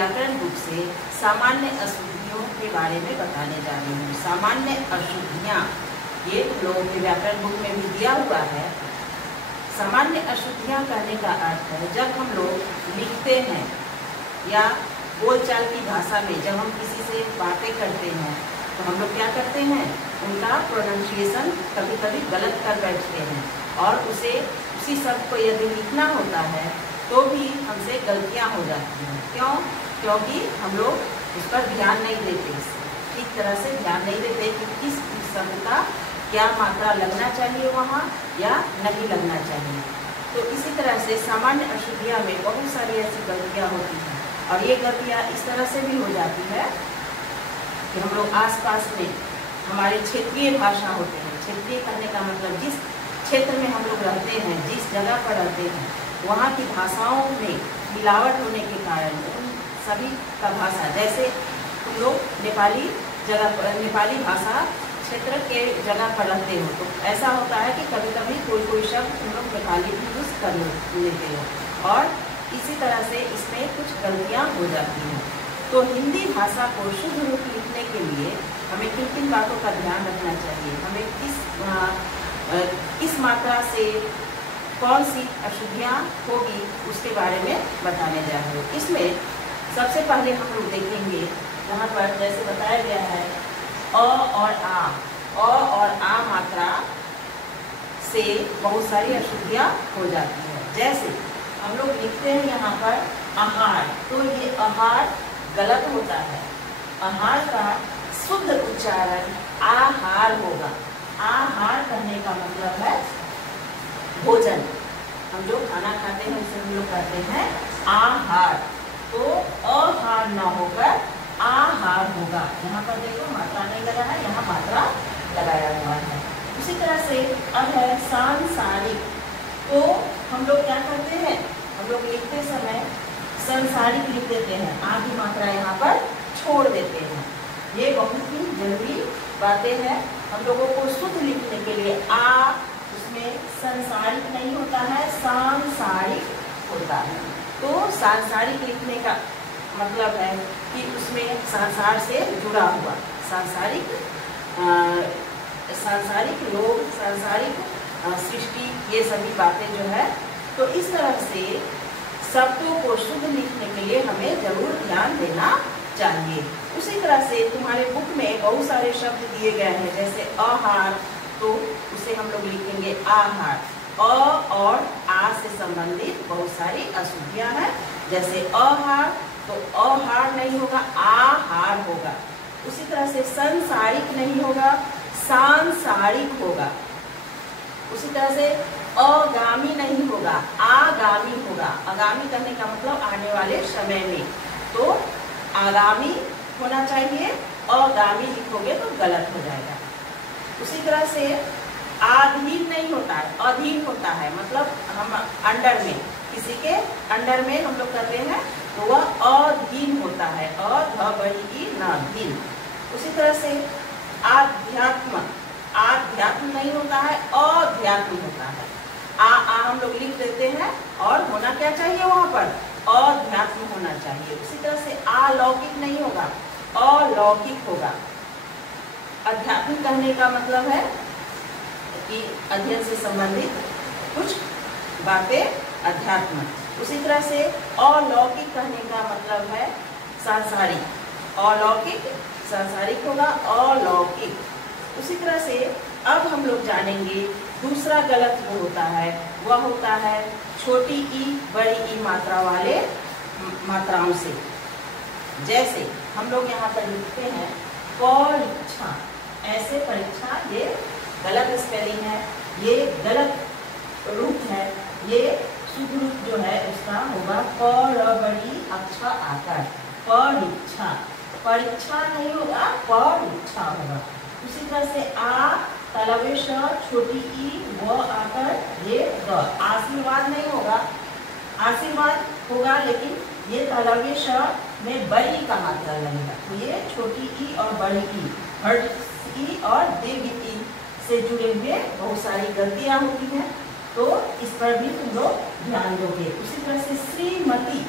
व्याकरण बुक से सामान्य अशुद्धियों के बारे में बताने जा रही हूँ। सामान्य अशुद्धियाँ ये तुम लोगों के व्याकरण बुक में भी दिया हुआ है। सामान्य अशुद्धियाँ कहने का अर्थ है जब हम लोग लिखते हैं या बोलचाल की भाषा में जब हम किसी से बातें करते हैं तो हम लोग क्या करते हैं, उनका प्रोनाउंसिएशन कभी कभी गलत कर बैठते हैं और उसी शब्द को यदि लिखना होता है तो भी हमसे गलतियां हो जाती हैं। क्यों? क्योंकि हम लोग उस पर ध्यान नहीं देते, ठीक तरह से ध्यान नहीं देते कि किस शब्द का क्या मात्रा लगना चाहिए वहाँ या नहीं लगना चाहिए। तो इसी तरह से सामान्य अशुद्धियाँ में बहुत सारी ऐसी गलतियाँ होती हैं और ये गलतियाँ इस तरह से भी हो जाती है कि हम लोग आसपास में हमारे क्षेत्रीय भाषा होते हैं। क्षेत्रीय कहने का मतलब जिस क्षेत्र में हम लोग रहते हैं, जिस जगह पर रहते हैं, वहाँ की भाषाओं में मिलावट होने के कारण उन सभी का भाषा, जैसे तुम लोग नेपाली भाषा क्षेत्र के जगह पर रहते हो तो ऐसा होता है कि कभी कभी कोई शब्द तुम लोग नेपाली भी यूज कर लेते हो और इसी तरह से इसमें कुछ गलतियाँ हो जाती हैं। तो हिंदी भाषा को शुद्ध रूप लिखने के लिए हमें किन किन बातों का ध्यान रखना चाहिए, हमें किस मात्रा से कौन सी अशुद्धियाँ होगी उसके बारे में बताने जा रहे हैं। इसमें सबसे पहले हम लोग देखेंगे यहाँ पर जैसे बताया गया है अ और आ मात्रा से बहुत सारी अशुद्धियाँ हो जाती है। जैसे हम लोग लिखते हैं यहाँ पर आहार, तो ये आहार गलत होता है। आहार का शुद्ध उच्चारण आहार होगा। आहार कहने का मतलब है भोजन, हम जो खाना खाते हैं उसे हम लोग कहते हैं आहार। तो आहार न होकर आहार होगा। यहाँ पर देखो मात्रा नहीं लगा है, यहाँ मात्रा लगाया हुआ है। उसी तरह से अब है सांसारिक, तो हम लोग क्या करते हैं, हम लोग लिखते समय सांसारिक लिख देते हैं, आधी मात्रा यहाँ पर छोड़ देते हैं। ये बहुत ही जरूरी बातें हैं हम लोगों को शुद्ध लिखने के लिए। उसमें सांसारिक नहीं होता है, सांसारिक होता है। तो सांसारिक लिखने का मतलब है कि उसमें संसार से जुड़ा हुआ, सांसारिक लोग, सांसारिक सृष्टि, ये सभी बातें जो है। तो इस तरह से शब्दों को शुद्ध लिखने के लिए हमें जरूर ध्यान देना चाहिए। उसी तरह से तुम्हारे बुक में बहुत सारे शब्द दिए गए हैं, जैसे आहार, तो उसे हम लोग लिखेंगे आहार। अ और आ से संबंधित बहुत सारी अशुद्धियां हैं, जैसे आहार तो आहार नहीं होगा, आहार होगा। उसी तरह से संसारिक नहीं होगा, सांसारिक होगा। उसी तरह से अगामी नहीं होगा, आगामी होगा। आगामी करने का मतलब आने वाले समय में, तो आगामी होना चाहिए, अगामी लिखोगे तो गलत हो जाएगा। उसी तरह से अधीन नहीं होता है, अधीन होता है, मतलब हम अंडर में, किसी के अंडर में हम लोग करते हैं तो वह अधीन होता है, अधीन। उसी तरह से आध्यात्म, आध्यात्म नहीं होता है, अध्यात्म होता है। आ हम लोग लिख देते हैं और होना क्या चाहिए वहाँ पर, अध्यात्म होना चाहिए। उसी तरह से अलौकिक नहीं होगा, अलौकिक होगा। अध्यात्म कहने का मतलब है कि अध्ययन से संबंधित कुछ बातें, अध्यात्म। उसी तरह से अलौकिक कहने का मतलब है सांसारिक, अलौकिक सांसारिक होगा, अलौकिक। उसी तरह से अब हम लोग जानेंगे दूसरा गलत जो होता है वह होता है छोटी ई बड़ी ई मात्रा वाले मात्राओं से। जैसे हम लोग यहाँ पर लिखते हैं परीक्षा, ऐसे परीक्षा, ये गलत स्पेलिंग है, ये गलत रूप है। ये शुद्ध रूप जो है उसका होगा प बड़ी अक्षा आकर परीक्षा, परीक्षा नहीं होगा, परीक्षा होगा। उसी तरह से आ तलवे श छोटी ई व आकर ये ग, आशीर्वाद नहीं होगा, आशीर्वाद होगा लेकिन ये तलवे श में बड़ी का मात्रा लगेगा। तो ये छोटी ई और बड़ी ई, हर्ट ई और दीर्घ ई से जुड़े हुए बहुत सारी गलतियां होती हैं, तो इस पर भी तुम लोग ध्यान दोगे। उसी तरह से श्रीमती,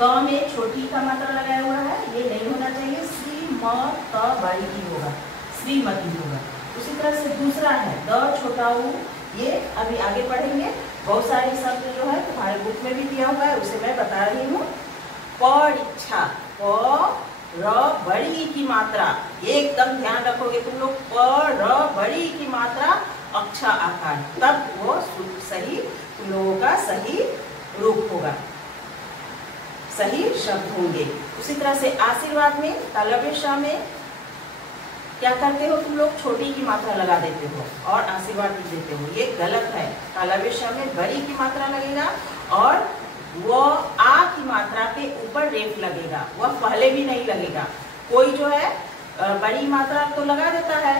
त में छोटी का मात्रा लगाया हुआ है, ये नहीं होना चाहिए। श्रीमत बड़ी ई होगा, श्रीमती होगा। उसी तरह से दूसरा है द छोटा ऊ, ये अभी आगे पढ़ेंगे। बहुत सारे शब्द जो है तुम्हारे बुक में भी दिया हुआ है, उसे मैं बता रही हूँ। परीक्षा, प र बड़ी ई की मात्रा, एकदम ध्यान रखोगे तुम लोग। प र बड़ी ई की मात्रा अक्षा आकार, तब वो सही तुम लोगों का सही रूप होगा, सही शब्द होंगे। उसी तरह से आशीर्वाद में तालव्य में क्या करते हो तुम लोग, छोटी की मात्रा लगा देते हो और आशीर्वाद लिख देते हो, ये गलत है। तालव्य में बड़ी की मात्रा लगेगा और वो आ की मात्रा के ऊपर रेफ लगेगा, वह पहले भी नहीं लगेगा। कोई जो है बड़ी मात्रा तो लगा देता है,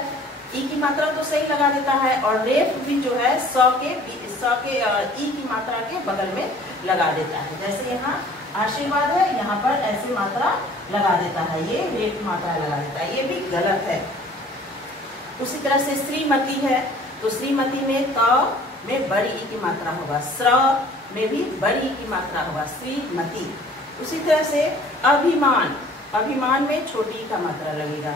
ई की मात्रा तो सही लगा देता है, और रेफ भी जो है स के ई की मात्रा के बगल में लगा देता है। जैसे यहाँ आशीर्वाद है, यहाँ पर ऐसी मात्रा लगा देता है, ये रेफ मात्रा लगा देता है, ये भी गलत है। उसी तरह से श्रीमती है, तो श्रीमती में त में बड़ी ई की मात्रा होगा, श्र में भी बड़ी ई की मात्रा होगा, श्रीमती। उसी तरह से अभिमान, अभिमान में छोटी ई का मात्रा लगेगा।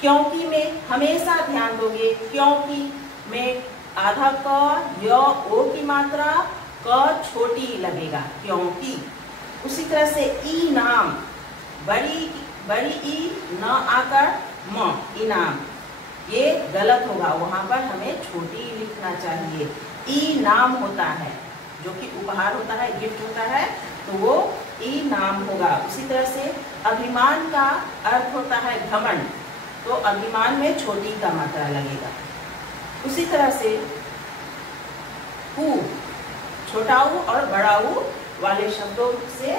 क्योंकि में हमेशा ध्यान दोगे, क्योंकि में आधा क य ओ की मात्रा क छोटी लगेगा, क्योंकि। उसी तरह से ई नाम, बड़ी ई न आकर म, इनाम, ये गलत होगा, वहां पर हमें छोटी लिखना चाहिए। ई नाम होता है, जो कि उपहार होता है, गिफ्ट होता है, तो वो ई नाम होगा। उसी तरह से अभिमान का अर्थ होता है घमंड, तो अभिमान में छोटी का मात्रा लगेगा। उसी तरह से हु, छोटा ऊ और बड़ा ऊ वाले शब्दों से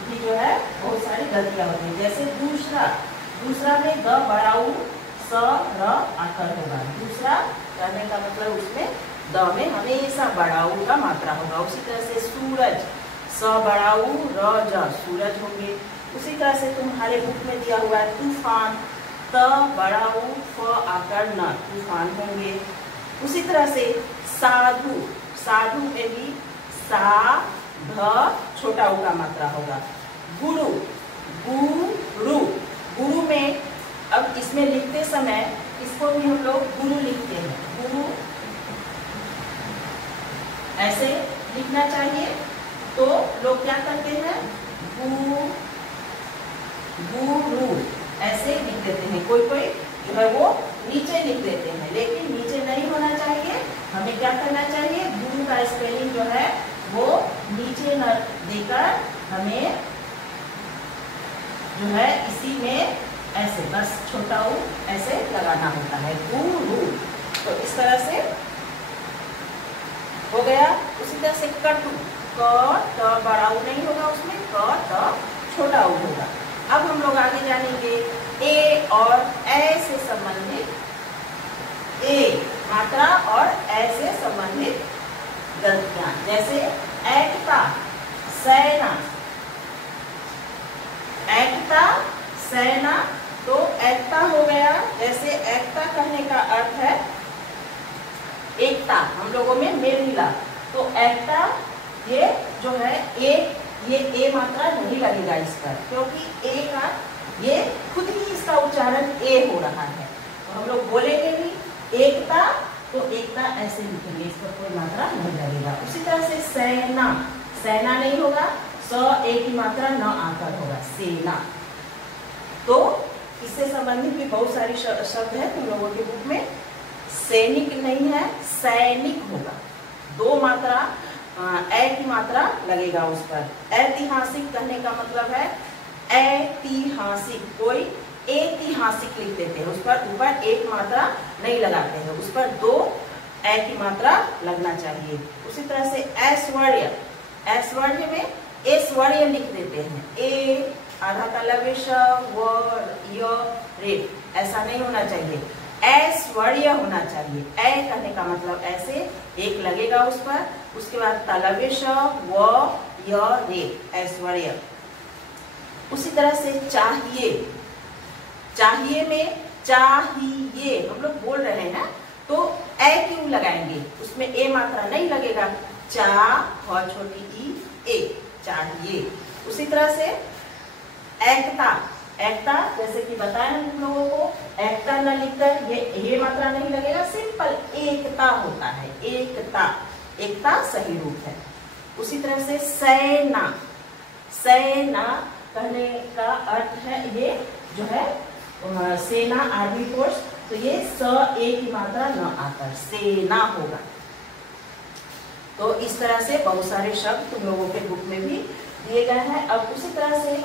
भी जो है बहुत सारी गलतियां होती हैं। जैसे दूसरा, दूसरा में ग बड़ा ऊ स र आकर होगा, दूसरा कहने का मतलब उसमें द में हमेशा बड़ा ऊ का मात्रा होगा। उसी तरह से सूरज, स बड़ा ऊ र ज, सूरज होंगे। उसी तरह से तुम्हारे बुक में दिया हुआ है तूफान, त बड़ा ऊ फ आकर न, तूफान होंगे। उसी तरह से साधु, साधु में भी सा ध छोटा ऊ का मात्रा होगा। गुरु, गुरु, गुरु में अब इसमें लिखते समय इसको भी हम लोग गुरु लिखते हैं, गुरु ऐसे लिखना चाहिए। तो लोग क्या करते हैं, गुरु ऐसे लिख देते हैं, कोई कोई जो है वो नीचे लिख देते हैं, लेकिन नीचे नहीं होना चाहिए। हमें क्या करना चाहिए, गुरु का स्पेलिंग जो है वो नीचे न देकर हमें जो है इसी में ऐसे बस छोटा ऊ ऐसे लगाना होता है, गुरु। तो इस तरह से हो गया। उसी तरह से कटु, क ट बड़ा ऊ नहीं होगा, उसमें क ट छोटा ऊ होगा। अब हम लोग आगे जानेंगे ए और ए से संबंधित, ए मात्रा और ए से संबंधित गलतियां। जैसे एकता, सेना, एकता सेना, तो एकता हो गया। जैसे एकता कहने का अर्थ है एकता, हम लोगों में मेल मिला, तो एकता ये जो है ये ए मात्रा नहीं लगेगा इस पर, क्योंकि ए का ये खुद ही इसका उच्चारण ए हो रहा है। तो हम लोग बोलेंगे भी एकता, तो एकता ऐसे लिखेंगे, इस पर कोई मात्रा नहीं लगेगा। उसी तरह से सेना, सेना नहीं होगा, स ए की मात्रा न आकर होगा, सेना। तो इससे संबंधित भी बहुत सारे शब्द हैं तुम लोगों के बुक में। सैनिक नहीं है, सैनिक होगा, दो मात्रा ए की मात्रा लगेगा उस पर। ऐतिहासिक कहने का मतलब है ऐतिहासिक, कोई ऐतिहासिक लिख देते हैं, उस पर ऊपर एक मात्रा नहीं लगाते हैं, उस पर दो ए की मात्रा लगना चाहिए। उसी तरह से ऐश्वर्य, ऐश्वर्य में ऐश्वर्य लिख देते हैं, ए आधा तालव्य श व य रे, ऐसा नहीं होना चाहिए, ऐश्वर्य होना चाहिए। ऐ कहने का मतलब ऐसे एक लगेगा उस पर, उसके बाद तालव्य श व य रे, ऐश्वर्य। उसी तरह से चाहिए, चाहिए में चाहिए हम लोग बोल रहे हैं ना, तो ए क्यों लगाएंगे, उसमें ए मात्रा नहीं लगेगा, चा ह छोटी ई ए, चाहिए। उसी तरह से एकता, एकता जैसे कि बताया हम लोगों को, एकता न लिखकर ये मात्रा नहीं लगेगा, सिंपल एकता होता है, एकता, एकता सही रूप है। उसी तरह से सेना, सेना कहने का अर्थ है ये जो है सेना, आर्मी फोर्स, तो ये स ए की मात्रा न आकर सेना होगा। तो इस तरह से बहुत सारे शब्द तुम लोगों के बुक में भी दिए गए हैं। अब उसी तरह से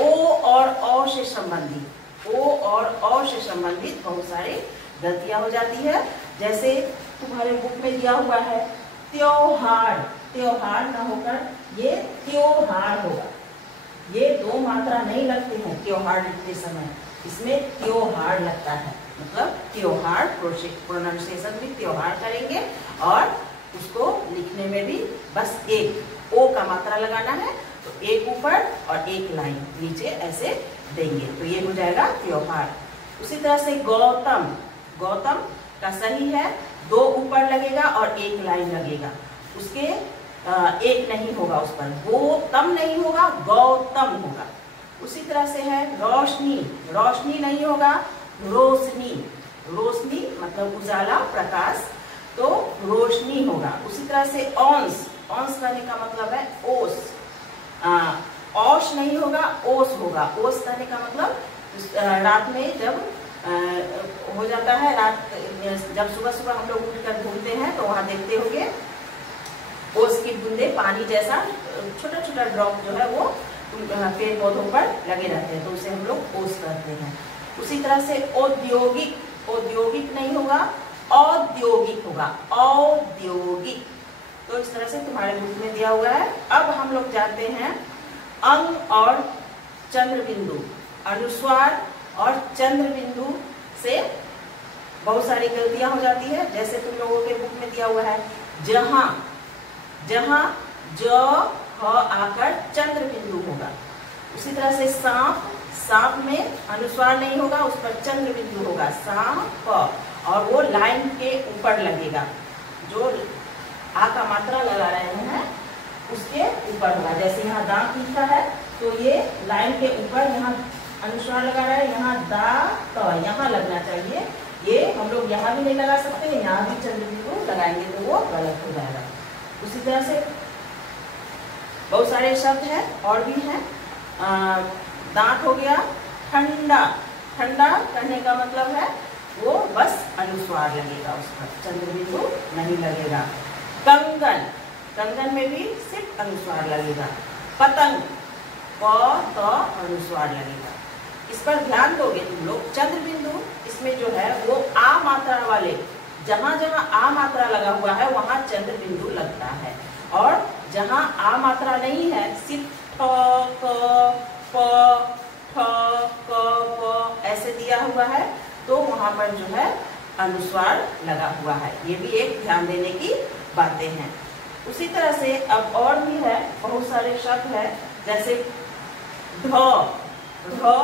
ओ और औ से संबंधित, ओ और औ से संबंधित बहुत सारी गलतियां हो जाती है। जैसे तुम्हारे बुक में दिया हुआ है त्योहार, त्योहार ना होकर ये त्योहार होगा। ये दो मात्रा नहीं लगती है त्योहार लिखते समय, इसमें त्योहार लगता है, मतलब त्योहार प्रोनाउंसिएशन भी त्योहार करेंगे और उसको लिखने में भी बस एक ओ का मात्रा लगाना है, तो एक ऊपर और एक लाइन नीचे ऐसे देंगे, तो ये हो जाएगा त्योहार। उसी तरह से गौतम, गौतम का सही है दो ऊपर लगेगा और एक लाइन लगेगा, उसके एक नहीं होगा, उस पर गौतम नहीं होगा, गौतम होगा। उसी तरह से है रोशनी, रोशनी नहीं होगा, रोशनी, रोशनी मतलब उजाला प्रकाश, तो रोशनी होगा। उसी तरह से औंस, औंस कहने का मतलब है ओस, औश नहीं होगा, ओस होगा। ओस कहने का मतलब रात में जब हो जाता है, रात जब सुबह सुबह हम लोग उठकर घूमते हैं तो वहां देखते होंगे ओस की बूंदे पानी जैसा छोटा छोटा ड्रॉप जो है वो पेड़ पौधों पर लगे रहते हैं, तो उसे हम लोग ओस कहते हैं। उसी तरह से औद्योगिक, औद्योगिक नहीं होगा, औद्योगिक होगा, औद्योगिक। तो इस तरह से तुम्हारे बुक में दिया हुआ है। अब हम लोग जाते हैं अंग और चंद्र बिंदु, अनुस्वार और चंद्र बिंदु से बहुत सारी गलतियां हो जाती है। जैसे तुम लोगों के बुक में दिया हुआ है जहां, जहां ज ह आकर चंद्र बिंदु होगा। उसी तरह से सांप, सांप में अनुस्वार नहीं होगा, उस पर चंद्र बिंदु होगा, सांप, और वो लाइन के ऊपर लगेगा, जो आ का मात्रा लगा रहे हैं उसके ऊपर होगा। जैसे यहाँ दांत लिखा है तो ये लाइन के ऊपर यहाँ अनुस्वार लगा रहा है, यहाँ दा तो यहाँ लगना चाहिए, ये हम लोग यहाँ भी नहीं लगा सकते, यहाँ भी चंद्र बिंदु लगाएंगे तो वो गलत हो जाएगा। उसी तरह से बहुत सारे शब्द हैं और भी हैं। दांत हो गया, ठंडा, ठंडा कहने का मतलब है वो बस अनुस्वार लगेगा, उस पर चंद्र बिंदु नहीं लगेगा। कंगन, कंगन में भी सिर्फ अनुस्वार लगेगा। पतंग, प त अनुस्वार लगेगा। इस पर ध्यान दोगे तुम लोग, चंद्र बिंदु इसमें जो है वो आ मात्रा वाले, जहां जहां आ मात्रा लगा हुआ है वहां चंद्र बिंदु लगता है, और जहां आ मात्रा नहीं है, सिर्फ ठ क प ठ क प ऐसे दिया हुआ है, तो वहां पर जो है अनुस्वार लगा हुआ है। ये भी एक ध्यान देने की बातें हैं। उसी तरह से अब और भी है, बहुत सारे शब्द है, जैसे ढ, ढ,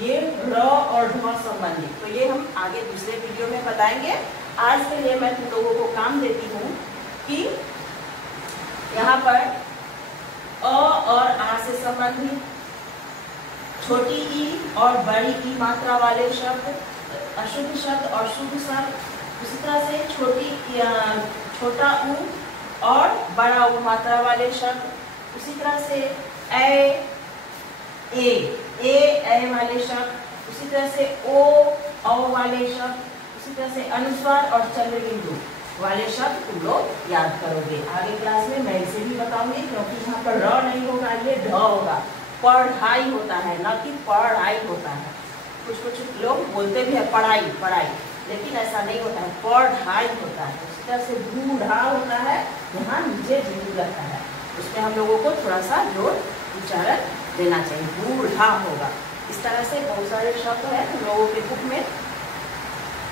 ये र और ढ संबंधित, तो ये हम आगे दूसरे वीडियो में बताएंगे। आज के लिए मैं तुम लोगों को काम देती हूँ कि यहाँ पर अ और आ से संबंधित छोटी ई और बड़ी ई मात्रा वाले शब्द, अशुद्ध शब्द और शुद्ध शब्द, उसी तरह से छोटा ऊ और बड़ा ऊ मात्रा वाले शब्द, उसी तरह से ए वाले शब्द, उसी तरह से औ वाले शब्द, उसी तरह से अनुस्वार और चंद्र बिंदु वाले शब्द तुम लोग याद करोगे। आगे क्लास में मैं इसे भी बताऊंगी, क्योंकि यहाँ पर र नहीं होगा, ये ढ होगा। पढ़ाई होता है, न कि पढ़ाई होता है। कुछ कुछ लोग बोलते भी है पढ़ाई पढ़ाई, लेकिन ऐसा नहीं होता है, पढ़ाई होता है। उसी तरह से बूढ़ा होता है, यहाँ नीचे बिंदु लगता है, उसमें हम लोगों को थोड़ा सा जोर उच्चारण देना चाहिए, बूढ़ा होगा। इस तरह से बहुत सारे शब्द है तुम लोगों के बुक में,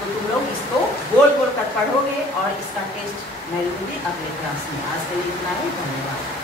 तो तुम लोग इसको गोल गोल कर पढ़ोगे और इसका टेस्ट मैं लूँगी अगले क्लास में। आज के लिए इतना ही, धन्यवाद।